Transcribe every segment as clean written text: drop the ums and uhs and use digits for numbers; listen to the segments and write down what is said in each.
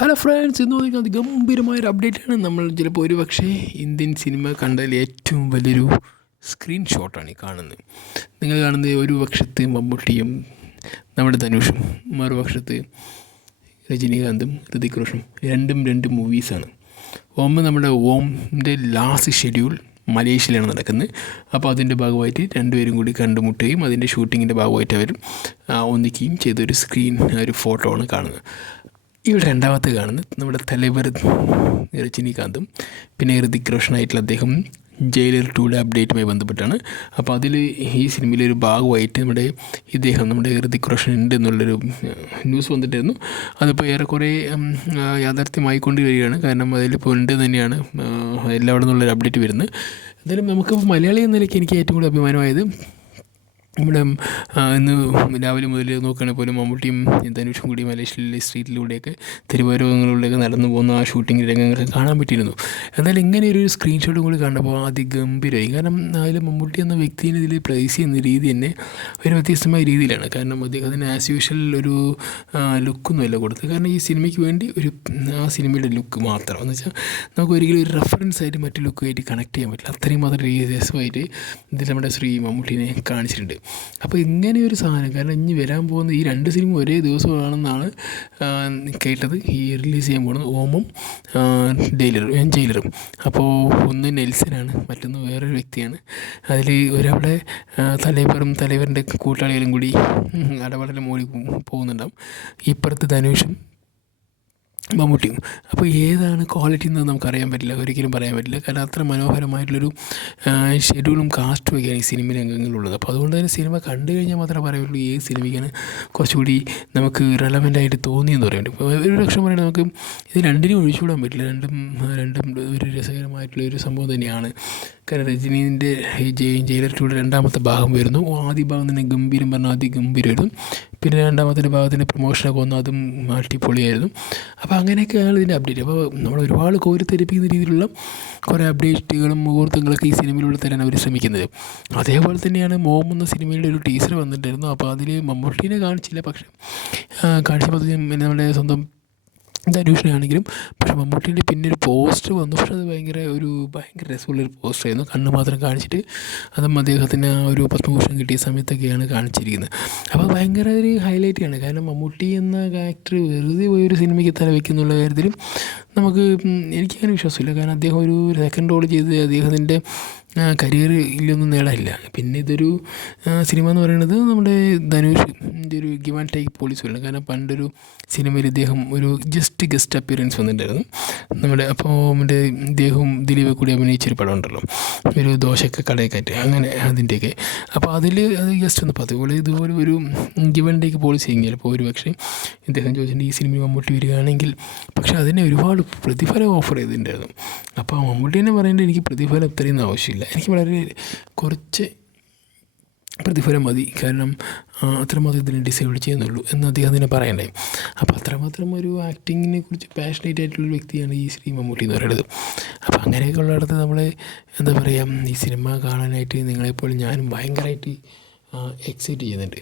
Hello friends, ഇന്ന് നോക്കിയാൽ അതിഗംഭീരമായൊരു അപ്ഡേറ്റാണ്. നമ്മൾ ചിലപ്പോൾ ഒരു പക്ഷേ ഇന്ത്യൻ സിനിമ കണ്ടതിൽ ഏറ്റവും വലിയൊരു സ്ക്രീൻഷോട്ടാണ് ഈ കാണുന്നത്. നിങ്ങൾ കാണുന്നത് ഒരു പക്ഷത്ത് മമ്മൂട്ടിയും നമ്മുടെ ധനുഷും, മറുപക്ഷത്ത് രജനീകാന്തും ഹൃതിക് റോഷനും. രണ്ട് മൂവീസാണ്. ഒന്ന് നമ്മുടെ ഓമിൻ്റെ ലാസ്റ്റ് ഷെഡ്യൂൾ മലേഷ്യയിലാണ് നടക്കുന്നത്. അപ്പോൾ അതിൻ്റെ ഭാഗമായിട്ട് രണ്ടുപേരും കൂടി കണ്ടുമുട്ടുകയും അതിൻ്റെ ഷൂട്ടിങ്ങിൻ്റെ ഭാഗമായിട്ട് അവർ ഒന്നിക്കുകയും ചെയ്തൊരു ഒരു ഫോട്ടോ ആണ് കാണുന്നത്. ഇവിടെ രണ്ടാമത്തെ കാണുന്നത് നമ്മുടെ തലൈവർ രജനീകാന്തും പിന്നെ ഹൃതിക് റോഷനായിട്ടുള്ള അദ്ദേഹം ജയിലർ 2യുടെ അപ്ഡേറ്റുമായി ബന്ധപ്പെട്ടാണ്. അപ്പോൾ അതിൽ ഈ സിനിമയിലൊരു ഭാഗമായിട്ട് നമ്മുടെ ഹൃതിക് റോഷൻ ഉണ്ട് എന്നുള്ളൊരു ന്യൂസ് വന്നിട്ടായിരുന്നു. അതിപ്പോൾ ഏറെക്കുറെ യാഥാർത്ഥ്യമായിക്കൊണ്ട് വരികയാണ്. കാരണം അതിലിപ്പോൾ ഉണ്ട് തന്നെയാണ് എല്ലാവിടെ നിന്നുള്ളൊരു അപ്ഡേറ്റ് വരുന്നത്. എന്തായാലും നമുക്ക് മലയാളി എന്ന നിലയ്ക്ക് എനിക്ക് ഏറ്റവും കൂടുതൽ അഭിമാനമായത് ഇവിടെ ഇന്ന് രാവിലെ മുതൽ നോക്കുകയാണെങ്കിൽ പോലും മമ്മൂട്ടിയും ധനുഷും കൂടി മലേഷ്യയിലെ സ്ട്രീറ്റിലൂടെയൊക്കെ തെരുവോരങ്ങളിലൂടെയൊക്കെ നടന്നു പോകുന്ന ആ ഷൂട്ടിംഗ് രംഗങ്ങളൊക്കെ കാണാൻ പറ്റിയിരുന്നു. എന്നാൽ ഇങ്ങനെ ഒരു സ്ക്രീൻഷോട്ടും കൂടി കണ്ടപ്പോൾ അതിഗംഭീരമായി. കാരണം അതിൽ മമ്മൂട്ടി എന്ന വ്യക്തിനെ ഇതിൽ പ്രൈസ് ചെയ്യുന്ന രീതി തന്നെ ഒരു വ്യത്യസ്തമായ രീതിയിലാണ്. കാരണം അദ്ദേഹത്തിന് ആസ് യൂഷ്വൽ ഒരു ലുക്കൊന്നുമല്ല കൊടുത്തത്. കാരണം ഈ സിനിമയ്ക്ക് വേണ്ടി ആ സിനിമയുടെ ലുക്ക് മാത്രം എന്ന് വെച്ചാൽ നമുക്ക് ഒരിക്കലും ഒരു റെഫറൻസ് ആയിട്ട് മറ്റു ലുക്കുമായിട്ട് കണക്ട് ചെയ്യാൻ പറ്റില്ല. അത്രയും മാത്രം രസമായിട്ട് ഇതിൽ നമ്മുടെ ശ്രീ മമ്മൂട്ടിനെ കാണിച്ചിട്ടുണ്ട്. അപ്പോൾ ഇങ്ങനെയൊരു സാധനം, കാരണം ഇനി വരാൻ പോകുന്ന ഈ രണ്ട് സിനിമ ഒരേ ദിവസമാണെന്നാണ് കേട്ടത്. ഈ റിലീസ് ചെയ്യാൻ പോകുന്നത് ഓമും ജയിലറും. അപ്പോൾ ഒന്ന് നെൽസനാണ്, മറ്റൊന്ന് വേറൊരു വ്യക്തിയാണ്. അതിൽ ഒരവിടെ തലൈവറിൻ്റെ കൂട്ടാളികളും കൂടി അടവടല മോടി പോകുന്നുണ്ടാവും. ഇപ്പുറത്ത് ധനുഷും മമ്മൂട്ടിയും. അപ്പോൾ ഏതാണ് ക്വാളിറ്റി എന്ന് നമുക്കറിയാൻ പറ്റില്ല, ഒരിക്കലും പറയാൻ പറ്റില്ല. കാരണം അത്ര മനോഹരമായിട്ടുള്ളൊരു ഷെഡ്യൂളും കാസ്റ്റും ഒക്കെയാണ് ഈ സിനിമ രംഗങ്ങളുള്ളത്. അപ്പോൾ അതുകൊണ്ട് തന്നെ സിനിമ കണ്ടു കഴിഞ്ഞാൽ മാത്രമേ പറയുള്ളൂ ഏത് സിനിമയ്ക്കാണ് കുറച്ചുകൂടി നമുക്ക് റെലവൻ്റായിട്ട് തോന്നിയെന്ന് പറയാൻ പറ്റും. ഒരു പക്ഷം പറയുന്നത് നമുക്ക് ഇത് രണ്ടിനും ഒഴിച്ചുവിടാൻ പറ്റില്ല. രണ്ടും ഒരു രസകരമായിട്ടുള്ള ഒരു സംഭവം തന്നെയാണ്. കാരണം രജനീൻ്റെ ഈ ജയിലർ 2യുടെ രണ്ടാമത്തെ ഭാഗം വരുന്നു. ആദ്യ ഭാഗം തന്നെ ഗംഭീരം പറഞ്ഞാൽ അതിഗംഭീരമായിരുന്നു. പിന്നെ രണ്ടാമത്തെ ഭാഗത്തിൻ്റെ പ്രൊമോഷനൊക്കെ വന്നു, അതും അടിപൊളിയായിരുന്നു. അപ്പോൾ അങ്ങനെയൊക്കെയാണ് ഇതിൻ്റെ അപ്ഡേറ്റ്. അപ്പോൾ നമ്മൾ ഒരുപാട് കോരിത്തെരിപ്പിക്കുന്ന രീതിയിലുള്ള കുറേ അപ്ഡേറ്റുകളും മുഹൂർത്തങ്ങളൊക്കെ ഈ സിനിമയിലൂടെ തരാൻ അവർ ശ്രമിക്കുന്നത്. അതേപോലെ തന്നെയാണ് മോം എന്ന സിനിമയുടെ ഒരു ടീസർ വന്നിട്ടായിരുന്നു. അപ്പോൾ അതിൽ മമ്മൂട്ടീനെ കാണിച്ചില്ല, പക്ഷേ കാണിച്ചപ്പോൾ നമ്മുടെ സ്വന്തം ധനുഷിനാണെങ്കിലും. പക്ഷേ മമ്മൂട്ടീൻ്റെ പിന്നെ ഒരു പോസ്റ്റർ വന്നു. പക്ഷേ അത് ഭയങ്കര രസമുള്ളൊരു പോസ്റ്ററായിരുന്നു. കണ്ണ് മാത്രം കാണിച്ചിട്ട് അതും അദ്ദേഹത്തിന് ഒരു പത്മഭൂഷൺ കിട്ടിയ സമയത്തൊക്കെയാണ് കാണിച്ചിരിക്കുന്നത്. അപ്പോൾ ഭയങ്കര ഒരു ഹൈലൈറ്റാണ്. കാരണം മമ്മൂട്ടി എന്ന ആക്ടർ വെറുതെ പോയൊരു സിനിമയ്ക്ക് തല വയ്ക്കുന്നുള്ള കാര്യത്തിലും എനിക്കങ്ങനെ വിശ്വാസമില്ല. കാരണം അദ്ദേഹം ഒരു സെക്കൻഡ് റോൾ ചെയ്ത് അദ്ദേഹത്തിൻ്റെ കരിയറിലൊന്നും നേടാനില്ല. പിന്നെ ഇതൊരു സിനിമ എന്ന് പറയുന്നത് നമ്മുടെ ധനുഷിൻ്റെ ഒരു ഗിവ് ആൻഡ് ടേക്ക് പോളിസിയാണ്. കാരണം പണ്ടൊരു സിനിമയിൽ ഇദ്ദേഹം ഒരു ഗസ്റ്റ് അപ്പിയറൻസ് വന്നിട്ടുണ്ടായിരുന്നു അപ്പോൾ ഇദ്ദേഹവും ദിലീപ് കൂടി അഭിനയിച്ചൊരു പടം ഉണ്ടല്ലോ, ഒരു ദോശയൊക്കെ കടയൊക്കെ അങ്ങനെ അതിൻ്റെയൊക്കെ. അപ്പോൾ അത് ജസ്റ്റ് ഒന്ന് അതുപോലെ ഇതുപോലെ ഒരു ഗിവ് ആൻഡ് ടേക്ക് പോളിസി എങ്കിൽ അപ്പോൾ ഒരു പക്ഷേ ഇദ്ദേഹം ചോദിച്ചിട്ടുണ്ട് ഈ സിനിമയിൽ മമ്മൂട്ടി വരികയാണെങ്കിൽ. പക്ഷേ അതിനെ ഒരുപാട് പ്രതിഫലം ഓഫർ ചെയ്തിട്ടുണ്ടായിരുന്നു. അപ്പോൾ മമ്മൂട്ടി തന്നെ പറയേണ്ടത് എനിക്ക് പ്രതിഫലം ഇത്രയൊന്നും ആവശ്യമില്ല, എനിക്ക് വളരെ കുറച്ച് പ്രതിഫലം മതി, കാരണം അത്രമാത്രം ഇതിനെ ഡിസേബിൾ ചെയ്യുന്നുള്ളൂ എന്ന് അദ്ദേഹം തന്നെ പറയണ്ടായി. അപ്പോൾ അത്രമാത്രം ഒരു ആക്ടിങ്ങിനെ കുറിച്ച് പാഷനേറ്റ് ആയിട്ടുള്ളൊരു വ്യക്തിയാണ് ഈ ശ്രീ മമ്മൂട്ടി എന്ന് പറയുന്നത്. അപ്പോൾ അങ്ങനെയൊക്കെ ഉള്ളിടത്ത് നമ്മൾ എന്താ പറയുക, ഈ സിനിമ കാണാനായിട്ട് നിങ്ങളെപ്പോലെ ഞാനും ഭയങ്കരമായിട്ട് എക്സൈറ്റ് ചെയ്യുന്നുണ്ട്.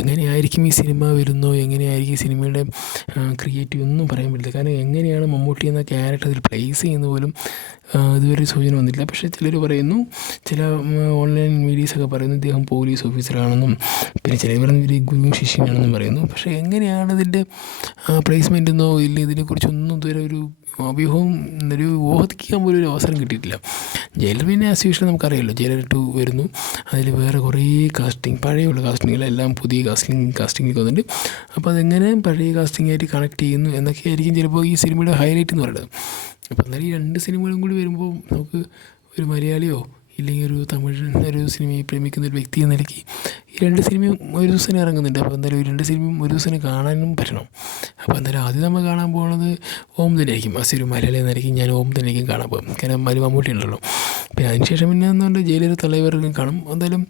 എങ്ങനെയായിരിക്കും ഈ സിനിമ വരുന്നോ, എങ്ങനെയായിരിക്കും ഈ സിനിമയുടെ ക്രിയേറ്റീവ് ഒന്നും പറയാൻ പറ്റില്ല. കാരണം എങ്ങനെയാണ് മമ്മൂട്ടി എന്ന ക്യാരക്ടർ അതിൽ പ്ലേസ് ചെയ്യുന്ന പോലും ഇതുവരെ സൂചന വന്നിട്ടില്ല. പക്ഷേ ചിലർ പറയുന്നു, ചില ഓൺലൈൻ മീഡിയസൊക്കെ പറയുന്നു ഇദ്ദേഹം പോലീസ് ഓഫീസറാണെന്നും പിന്നെ ചിലർ പറയുന്നത് ഗുരു ശിഷ്യനാണെന്നും പറയുന്നു. പക്ഷേ എങ്ങനെയാണ് ഇതിൻ്റെ പ്ലേസ്മെൻ്റ് എന്നോ ഇല്ല ഇതിനെക്കുറിച്ചൊന്നും ഇതുവരെ ഒരു ഊഹിക്കാൻ പോലും ഒരു അവസരം കിട്ടിയിട്ടില്ല. ജയിലർ പിന്നെ ആസ് യൂഷ്വൽ നമുക്കറിയാമല്ലോ, ജയിലർ 2 വരുന്നു. അതിൽ വേറെ കുറേ പഴയുള്ള കാസ്റ്റിങ്ങുകളെല്ലാം പുതിയ കാസ്റ്റിംഗൊക്കെ വന്നിട്ടുണ്ട്. അപ്പോൾ അതെങ്ങനെ പഴയ കാസ്റ്റിംഗായിട്ട് കണക്ട് ചെയ്യുന്നു എന്നൊക്കെ ആയിരിക്കും ചിലപ്പോൾ ഈ സിനിമയുടെ ഹൈലൈറ്റ് എന്ന് പറയുന്നത്. അപ്പോൾ എന്നാലും ഈ രണ്ട് സിനിമകളും കൂടി വരുമ്പോൾ നമുക്ക് ഒരു മലയാളിയോ ഇല്ലെങ്കിൽ ഒരു ഒരു സിനിമയെ പ്രേമിക്കുന്ന ഒരു വ്യക്തി എന്ന നിലയ്ക്ക് ഈ രണ്ട് സിനിമയും ഒരു ദിവസം ഇറങ്ങുന്നുണ്ട്. അപ്പോൾ എന്തായാലും ഈ രണ്ട് സിനിമയും ഒരു ദിവസം കാണാനും പറ്റണം. അപ്പോൾ എന്തായാലും ആദ്യം നമ്മൾ കാണാൻ പോകുന്നത് ഓം തന്നെയായിരിക്കും. ഒരു മലയാളി എന്നായിരിക്കും ഞാൻ ഓം തന്നെയായിരിക്കും കാണാൻ പോകും. കാരണം മമ്മൂട്ടി ഉണ്ടല്ലോ. പിന്നെ അതിനുശേഷം പിന്നെ എന്നുകൊണ്ട് ജയിലർ തലൈവർ കാണും. എന്തായാലും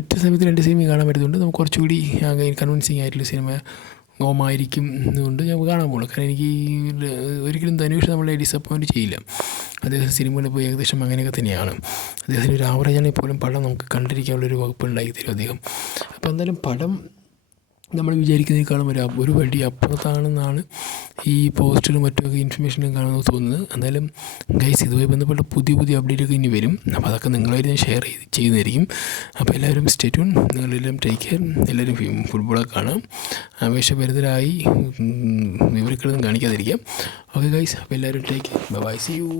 ഒറ്റ സമയത്ത് രണ്ട് സിനിമയും കാണാൻ പറ്റുന്നുണ്ട്. നമുക്ക് കുറച്ചുകൂടി കൺവിൻസിങ് ആയിട്ടുള്ള സിനിമ ഓമായിരിക്കും എന്നുകൊണ്ട് ഞാൻ കാണാൻ പോകുള്ളൂ. കാരണം എനിക്ക് ഒരിക്കലും ധനുഷ് നമ്മളെ ഡിസപ്പോയിൻറ്റ് ചെയ്യില്ല. അദ്ദേഹം സിനിമയിൽ പോയി ഏകദേശം അങ്ങനെയൊക്കെ തന്നെയാണ്. അദ്ദേഹത്തിന് ഒരു ആവറേജാണെങ്കിൽ പോലും പടം നമുക്ക് കണ്ടിരിക്കാനുള്ളൊരു വകുപ്പ് ഉണ്ടാക്കി തരും അദ്ദേഹം. അപ്പോൾ എന്തായാലും പടം നമ്മൾ വിചാരിക്കുന്നതിനേക്കാളും ഒരു വഴി അപ്പുറത്താണെന്നാണ് ഈ പോസ്റ്ററും മറ്റുമൊക്കെ ഇൻഫർമേഷനും കാണുന്നത് തോന്നുന്നത്. എന്നാലും ഗൈസ്, ഇതുമായി ബന്ധപ്പെട്ട പുതിയ അപ്ഡേറ്റൊക്കെ ഇനി വരും. അപ്പോൾ അതൊക്കെ നിങ്ങളുമായിട്ട് ഞാൻ ഷെയർ ചെയ്യുന്നതായിരിക്കും. അപ്പോൾ എല്ലാവരും സ്റ്റേ ട്യൂൺ. നിങ്ങളെല്ലാം ടേക്ക് കെയർ. എല്ലാവരും ഫുട്ബോളൊക്കെ കാണാം. ആവേശഭരിതരായി വിവരങ്ങളൊന്നും കാണിക്കാതിരിക്കാം. ഓക്കെ ഗൈസ്, അപ്പോൾ എല്ലാവരും take care. Bye, see U.